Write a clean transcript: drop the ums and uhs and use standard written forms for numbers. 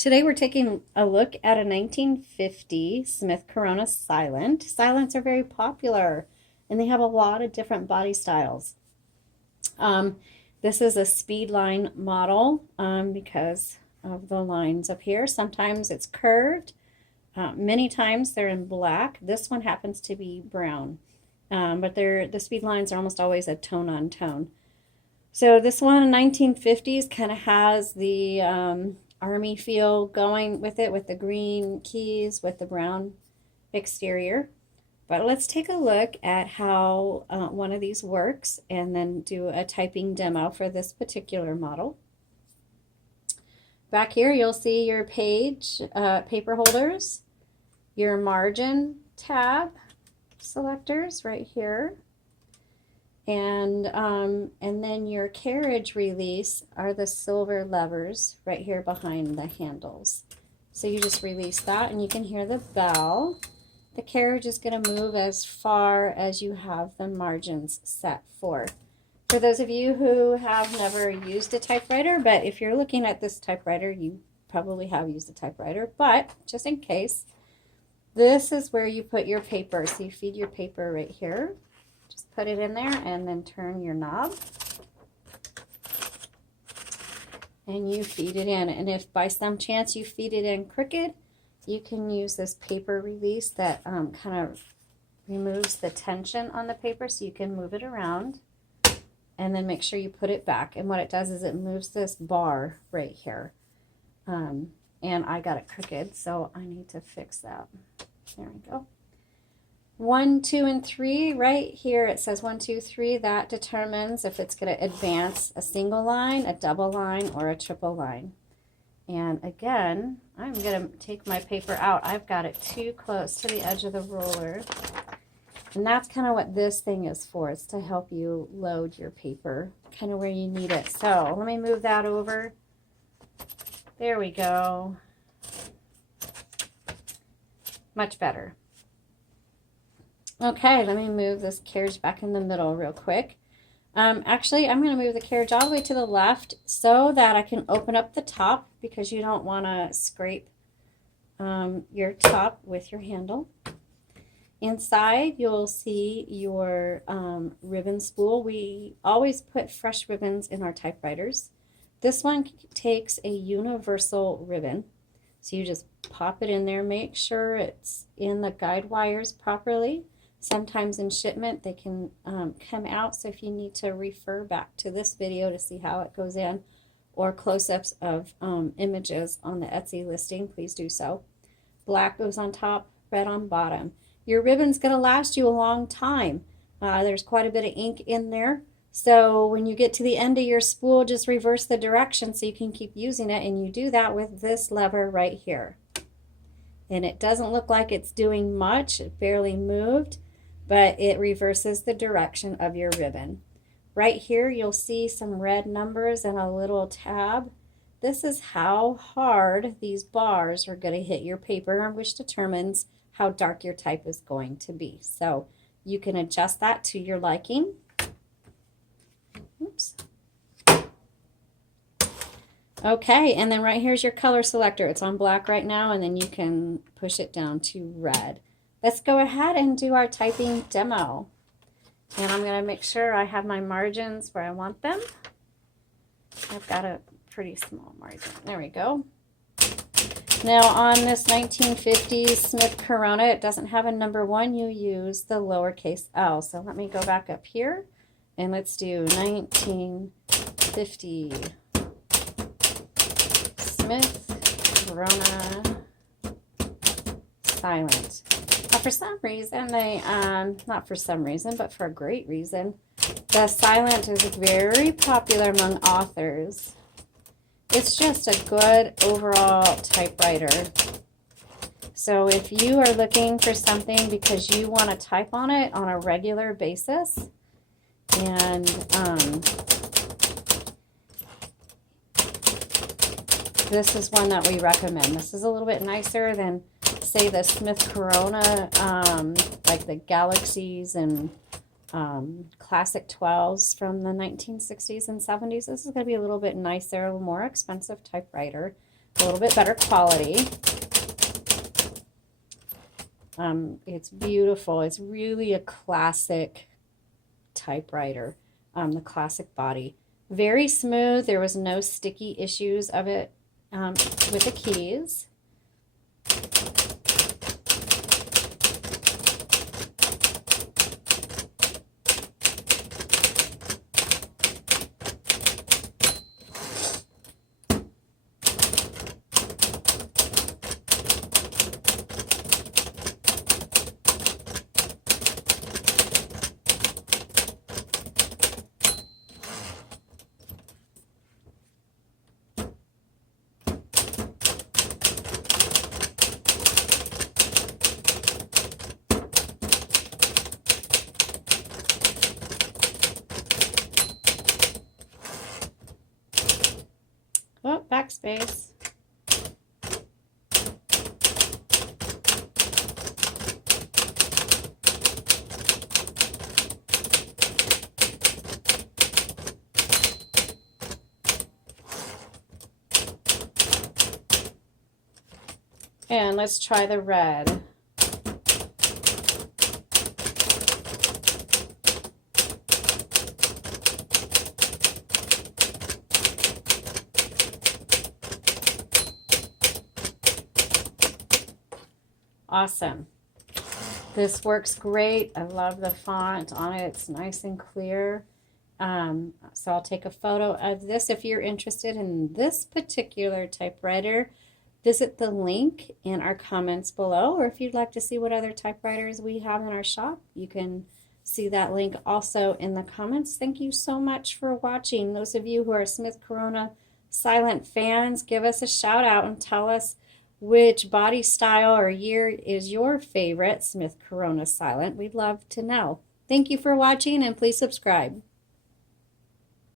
Today we're taking a look at a 1950 Smith Corona Silent. Silents are very popular and they have a lot of different body styles. This is a Speedline model because of the lines up here. Sometimes it's curved. Many times they're in black. This one happens to be brown, but the speed lines are almost always a tone on tone. So this one in 1950s kind of has the army feel going with it, with the green keys, with the brown exterior. But let's take a look at how one of these works and then do a typing demo for this particular model. Back here you'll see your page, paper holders, your margin tab selectors right here. And then your carriage release are the silver levers right here behind the handles. So you just release that and you can hear the bell. The carriage is going to move as far as you have the margins set for. For those of you who have never used a typewriter, but if you're looking at this typewriter, you probably have used a typewriter, but just in case, this is where you put your paper. So you feed your paper right here. Just put it in there and then turn your knob and you feed it in. And if by some chance you feed it in crooked, you can use this paper release that kind of removes the tension on the paper, so you can move it around and then make sure you put it back. And what it does is it moves this bar right here. And I got it crooked, so I need to fix that. There we go. 1, 2, and 3 right here. It says 1, 2, 3. That determines if it's going to advance a single line, a double line, or a triple line. And again, I'm going to take my paper out. I've got it too close to the edge of the roller. And that's kind of what this thing is for. It's to help you load your paper kind of where you need it. So let me move that over. There we go. Much better. Okay, let me move this carriage back in the middle real quick. Actually, I'm going to move the carriage all the way to the left so that I can open up the top, because you don't want to scrape your top with your handle. Inside, you'll see your ribbon spool. We always put fresh ribbons in our typewriters. This one takes a universal ribbon. So you just pop it in there, make sure it's in the guide wires properly. Sometimes in shipment they can come out, so if you need to refer back to this video to see how it goes in, or close-ups of images on the Etsy listing, please do so. Black goes on top, red on bottom. Your ribbon's going to last you a long time. There's quite a bit of ink in there, so when you get to the end of your spool, just reverse the direction so you can keep using it, and you do that with this lever right here. And it doesn't look like it's doing much, it barely moved, but it reverses the direction of your ribbon. Right here you'll see some red numbers and a little tab. This is how hard these bars are going to hit your paper, which determines how dark your type is going to be. So you can adjust that to your liking. Oops. Okay, and then right here's your color selector. It's on black right now, and then you can push it down to red. Let's go ahead and do our typing demo. And I'm going to make sure I have my margins where I want them. I've got a pretty small margin. There we go. Now on this 1950s Smith Corona, it doesn't have a number 1. You use the lowercase l. So let me go back up here and let's do 1950 Smith Corona Silent. For some reason, not for some reason, but for a great reason, the Silent is very popular among authors. It's just a good overall typewriter. So if you are looking for something because you want to type on it on a regular basis, and this is one that we recommend. This is a little bit nicer than, say, the Smith Corona, like the Galaxies and Classic 12s from the 1960s and 70s. This is going to be a little bit nicer, a little more expensive typewriter. a little bit better quality. It's beautiful. It's really a classic typewriter, the classic body. Very smooth. There was no sticky issues of it with the keys. Oh, backspace. And let's try the red. Awesome. This works great. I love the font on it. It's nice and clear. So I'll take a photo of this. If you're interested in this particular typewriter, visit the link in our comments below, or if you'd like to see what other typewriters we have in our shop, you can see that link also in the comments. Thank you so much for watching. Those of you who are Smith Corona Silent fans, give us a shout out and tell us which body style or year is your favorite Smith Corona Silent. We'd love to know. Thank you for watching, and please subscribe.